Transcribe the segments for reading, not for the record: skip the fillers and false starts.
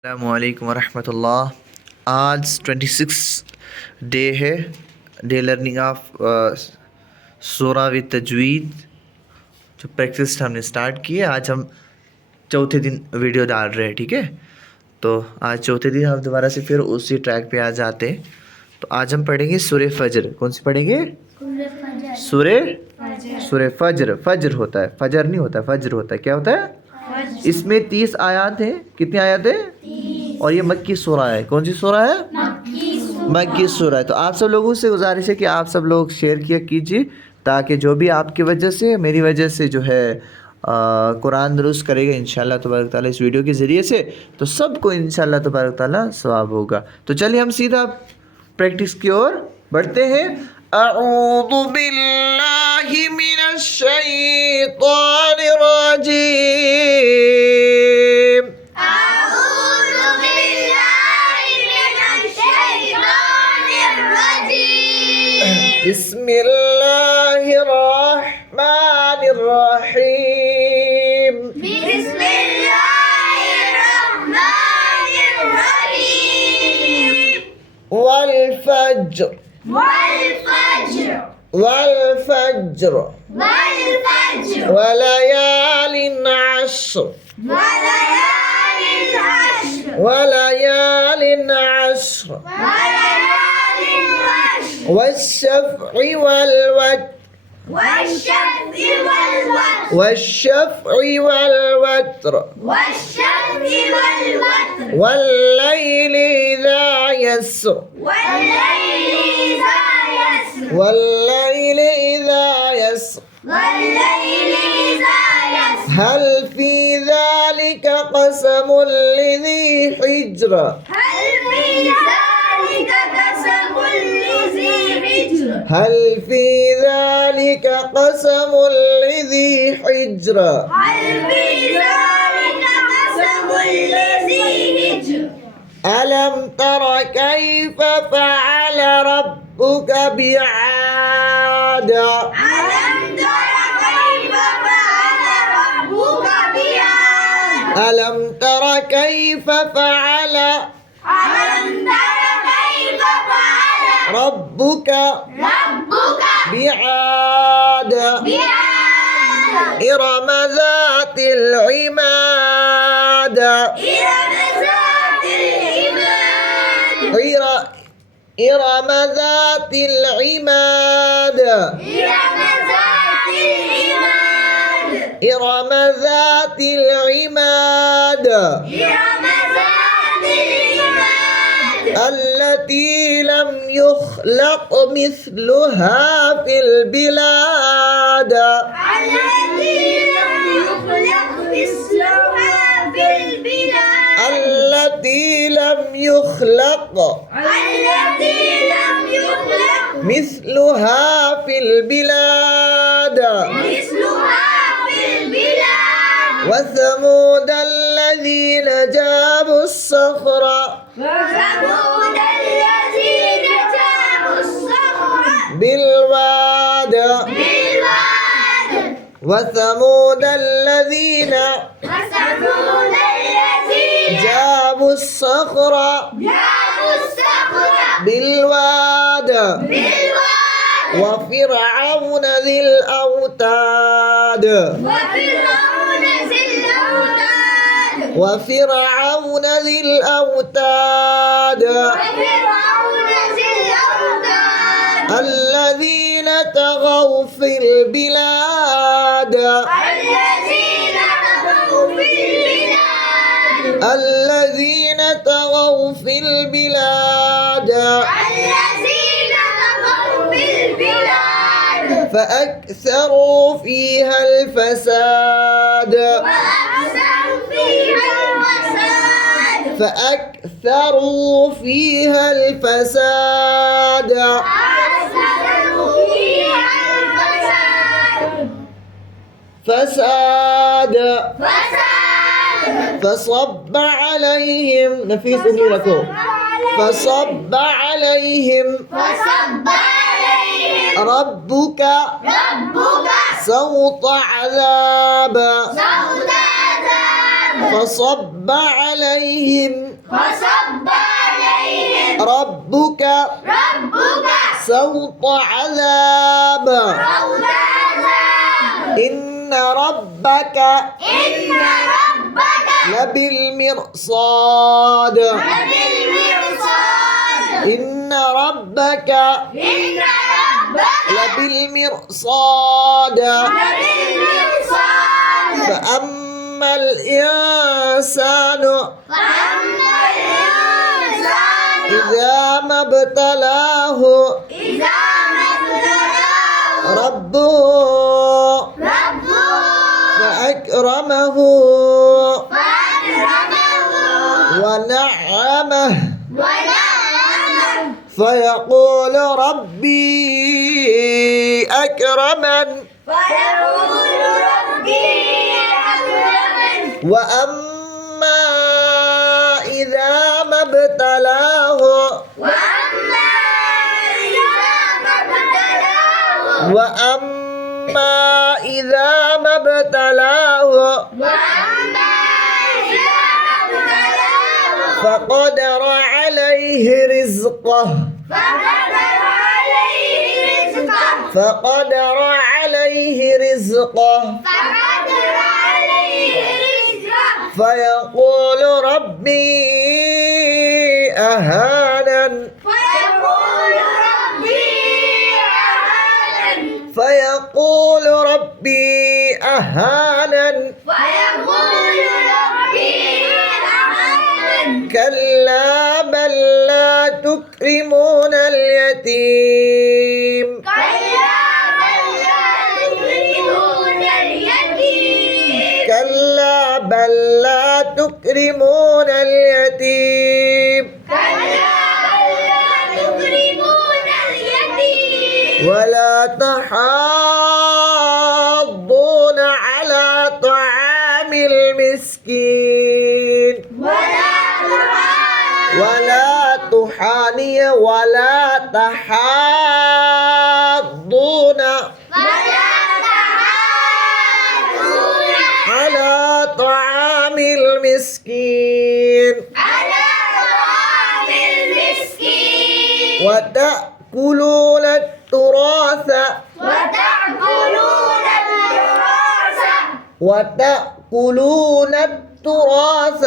अस्सलामुअलैकुम वरहमतुल्लाह। आज 26 डे है, डे लर्निंग ऑफ सूरा विद तजवीद जो प्रैक्टिस हमने स्टार्ट की है। आज हम चौथे दिन वीडियो डाल रहे हैं, ठीक है। तो आज चौथे दिन हम दोबारा से फिर उसी ट्रैक पे आ जाते हैं। तो आज हम पढ़ेंगे सूरे फजर। कौन सी पढ़ेंगे? सूरे फजर। फजर होता है, फजर नहीं होता, फजर होता है। क्या होता है? इसमें 30 आयत हैं। कितनी आयत है? और ये मक्की सूरा है। कौन सी सूरा है? मक्की सूरा है। तो आप सब लोगों से गुजारिश है कि आप सब लोग शेयर किया कीजिए, ताकि जो भी आपकी वजह से, मेरी वजह से जो है कुरान दुरुस्त करेगा इंशाल्लाह तबारक ताला इस वीडियो के ज़रिए से, तो सबको इंशाल्लाह तबारक ताला सवाब होगा। तो चलिए हम सीधा प्रैक्टिस की ओर बढ़ते हैं। अऊज़ु बिल्लाहि मिनश शैतानिर रजीम। बिस्मिल्लाहिर्रहमानिर्रहीम। वल फज्र वलयालिन अश्र वश्शफ़्इ वल्वत्र वल्लैलि इज़ा यस्र हल फी ज़ालिका क़समुल लिज़ी हिज्र। हल फी ज़ालिका क़समुल लिज़ी हिज्र। अलम तर कैफ़ फ़अल रब्बुक बिआद। अलम तर कैफ़ फ़अल रब्बुक बिआद। इरम ज़ातिल इमाद। इरम ज़ातिल इमाद। इरम ज़ातिल इमाद। التي لم يخلق مثلها في البلاد। التي لم يخلق مثلها في البلاد. وثمود الذين جابوا الصخر بالواد. وثمود الذين جابوا الصخر بالواد. وفرعون ذي الأوتاد. وفرعون ذي الأوتاد. الذين طغوا في البلاد. الذين طغوا في البلاد. فأكثروا فيها الفساد. فأكثروا فيها الفساد. فصب عليهم نفيس أميركم. فصب عليهم ربك صوت عذاب فصب عليهم ربك سوط عذاب إن ربك لبالمرصاد إن ربك لبالمرصاد فأما الإنسان إذا ما ابتلاه ربه فأكرمه ونعمه فيقول ربي أكرمن وأما إذا ما ابتلاه فقدر عليه رزقه فيقول ربي أهانن كلا بل لا تكرمون اليتيم ولا تحاضون على طعام المسكين ولا تحاضون على طعام المسكين وتأكلون التراث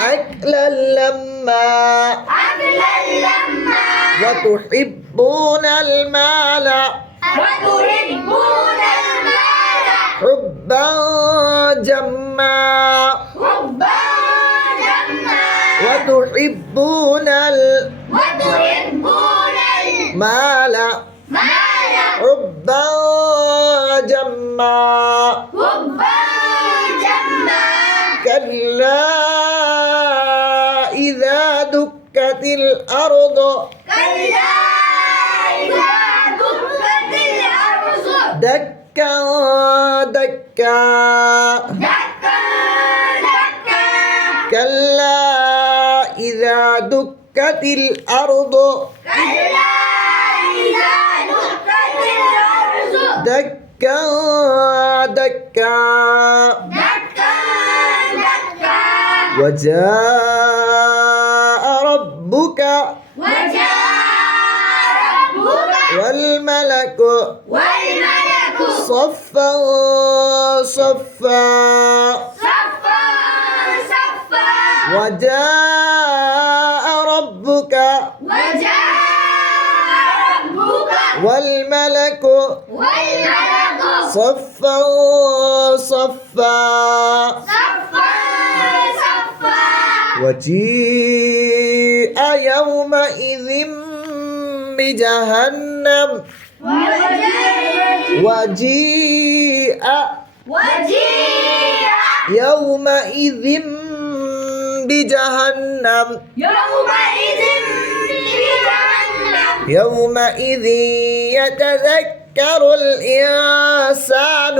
أكلا لما وتحبون المال حبا جما وتحبون المال حبا جما كلا إذا دكت الأرض دكا كلا إذا دكت الأرض دكا وجاء ربك والملك صفا وجاء ربك والملك صفا وجيء يومئذ بجهنم وجيء يومئذ بجهنم يومئذ يتذكر الإنسان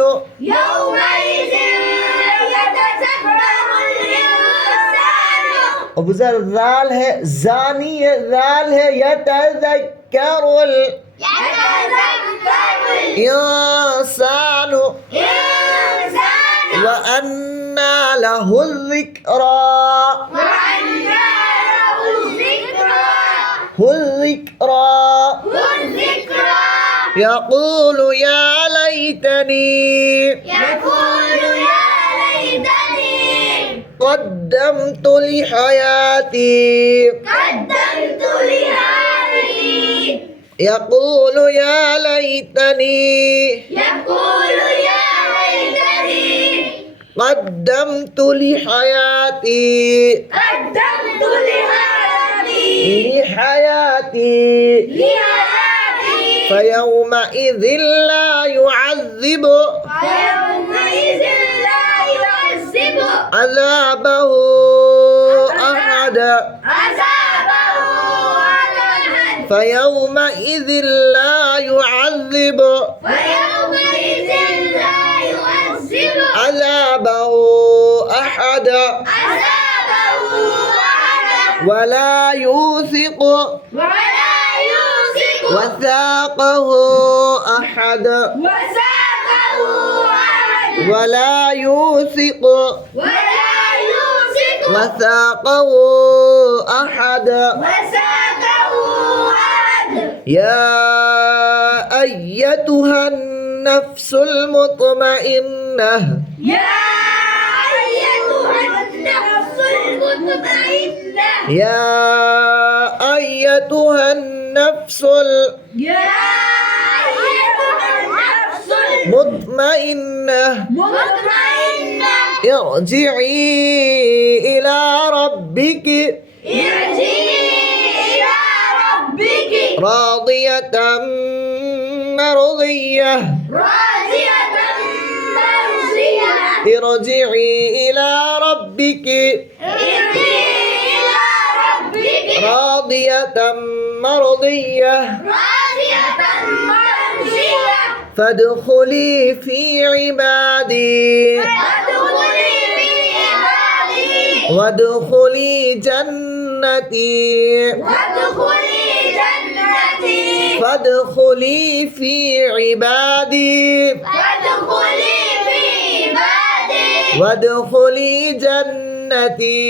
अबू ज़र ज़ाल है ज़ानी है ज़ाल है यतज़क्करुल इंसान व अन्ना लहुल ज़िक्रा यक़ूल या लैतनी قدمت لحياتي يقول يا ليتني قدمت لحياتي فيومئذ لا يعذب عذابه أحد فيومئذ لا يعذب عذابه أحد ولا يوثق وثاقه أحد ولا يوثق وثاقه أحد يا أيتها النفس المطمئنة يا أيتها النفس المطمئنة ارجعي إلى ربك راضية مرضية ارجعي إلى ربك راضية مرضية فادخلي في عبادي وادخلي جنتي فادخلي في عبادي وادخلي جنتي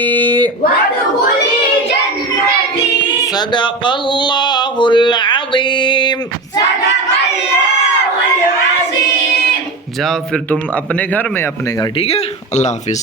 صدق الله العظيم जाओ फिर तुम अपने घर, ठीक है। अल्लाह हाफिज।